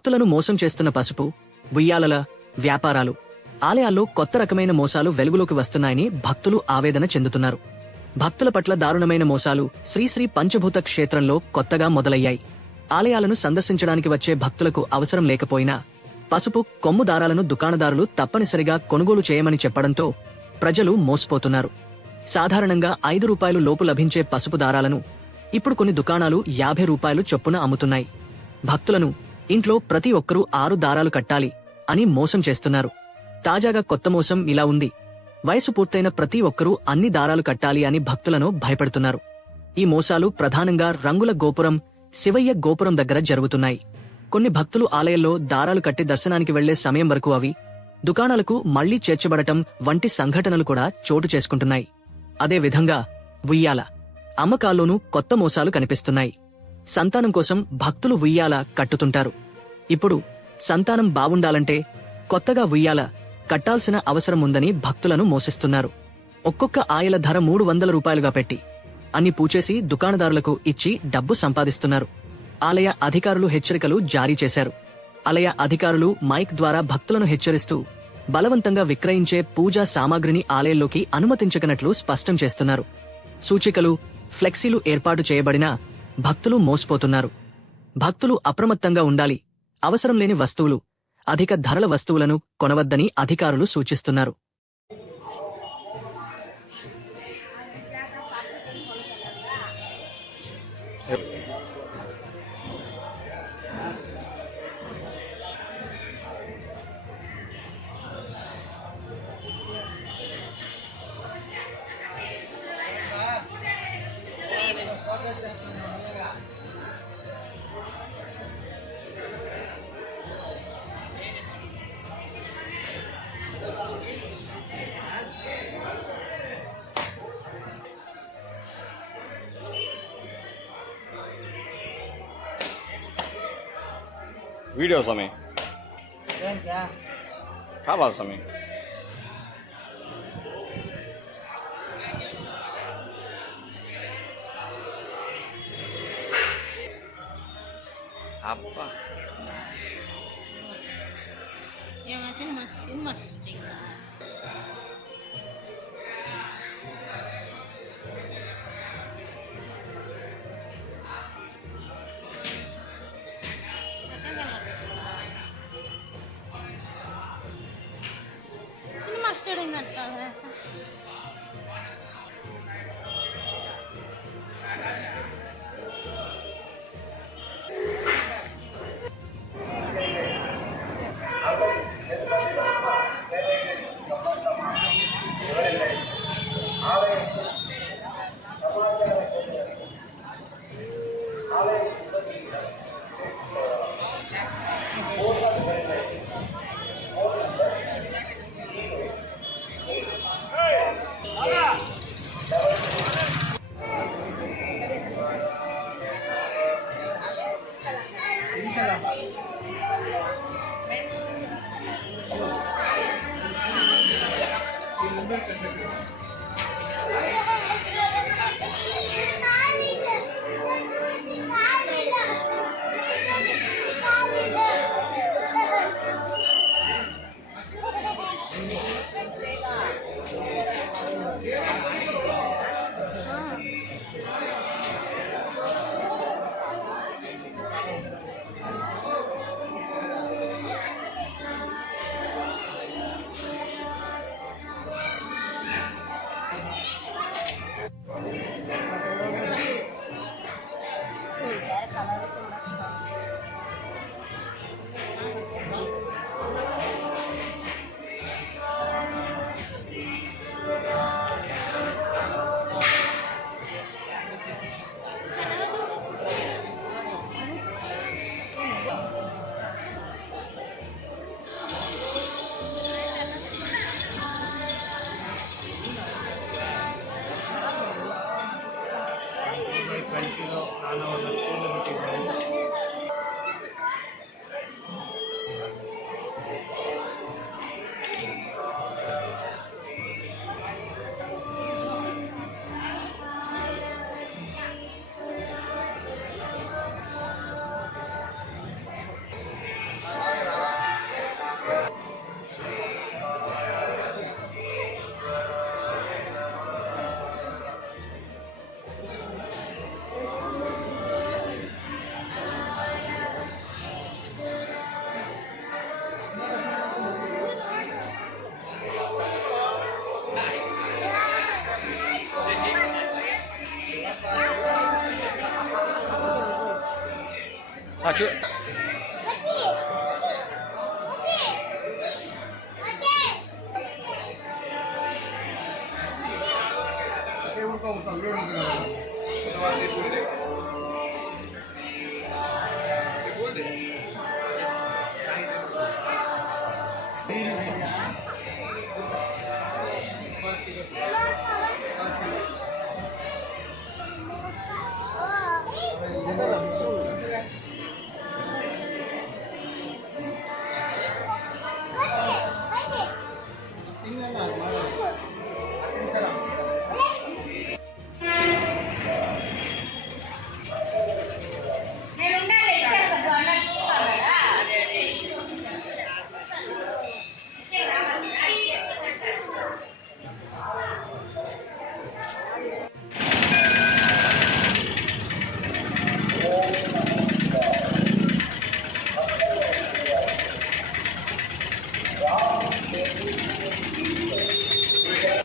భక్తులను మోసం చేస్తున్న పసుపు, ఉయ్యాలల వ్యాపారాలు, ఆలయాల్లో కొత్త రకమైన మోసాలు వెలుగులోకి వస్తున్నాయని భక్తులు ఆవేదన చెందుతున్నారు. భక్తుల పట్ల దారుణమైన మోసాలు శ్రీశ్రీ పంచభూత క్షేత్రంలో కొత్తగా మొదలయ్యాయి. ఆలయాలను సందర్శించడానికి వచ్చే భక్తులకు అవసరం లేకపోయినా పసుపు, కొమ్ము దారాలను దుకాణదారులు తప్పనిసరిగా కొనుగోలు చేయమని చెప్పడంతో ప్రజలు మోసపోతున్నారు. సాధారణంగా 5 రూపాయలు లోపు లభించే పసుపు దారాలను ఇప్పుడు కొన్ని దుకాణాలు 50 రూపాయలు చొప్పున అమ్ముతున్నాయి. భక్తులను ఇంట్లో ప్రతి ఒక్కరూ 6 దారాలు కట్టాలి అని మోసం చేస్తున్నారు. తాజాగా కొత్త మోసం ఇలా ఉంది. వయసు పూర్తయిన ప్రతి ఒక్కరూ అన్ని దారాలు కట్టాలి అని భక్తులను భయపెడుతున్నారు. ఈ మోసాలు ప్రధానంగా రంగుల గోపురం, శివయ్య గోపురం దగ్గర జరుగుతున్నాయి. కొన్ని భక్తులు ఆలయంలో దారాలు కట్టి దర్శనానికి వెళ్లే సమయం వరకు అవి దుకాణాలకు మళ్లీ చేర్చబడటం వంటి సంఘటనలు కూడా చోటు చేసుకుంటున్నాయి. అదే విధంగా ఉయ్యాల అమ్మకాల్లోనూ కొత్త మోసాలు కనిపిస్తున్నాయి. సంతానం కోసం భక్తులు ఉయ్యాల కట్టుతుంటారు. ఇప్పుడు సంతానం బావుండాలంటే కొత్తగా ఉయ్యాల కట్టాల్సిన అవసరం ఉందని భక్తులను మోసిస్తున్నారు. ఒక్కొక్క ఆయల ధర 300 రూపాయలుగా పెట్టి అన్ని పూచేసి దుకాణదారులకు ఇచ్చి డబ్బు సంపాదిస్తున్నారు. ఆలయ అధికారులు హెచ్చరికలు జారీ చేశారు. ఆలయ అధికారులు మైక్ ద్వారా భక్తులను హెచ్చరిస్తూ బలవంతంగా విక్రయించే పూజా సామాగ్రిని ఆలయంలోకి అనుమతించకనట్లు స్పష్టం చేస్తున్నారు. సూచికలు, ఫ్లెక్సీలు ఏర్పాటు చేయబడినా భక్తులు మోసపోతున్నారు. భక్తులు అప్రమత్తంగా ఉండాలి. అవసరం లేని వస్తువులు, అధిక ధరల వస్తువులను కొనవద్దని అధికారులు సూచిస్తున్నారు. वीडियो समय क्या बात समय apa yang masih मास्टरिंग करता है। చూ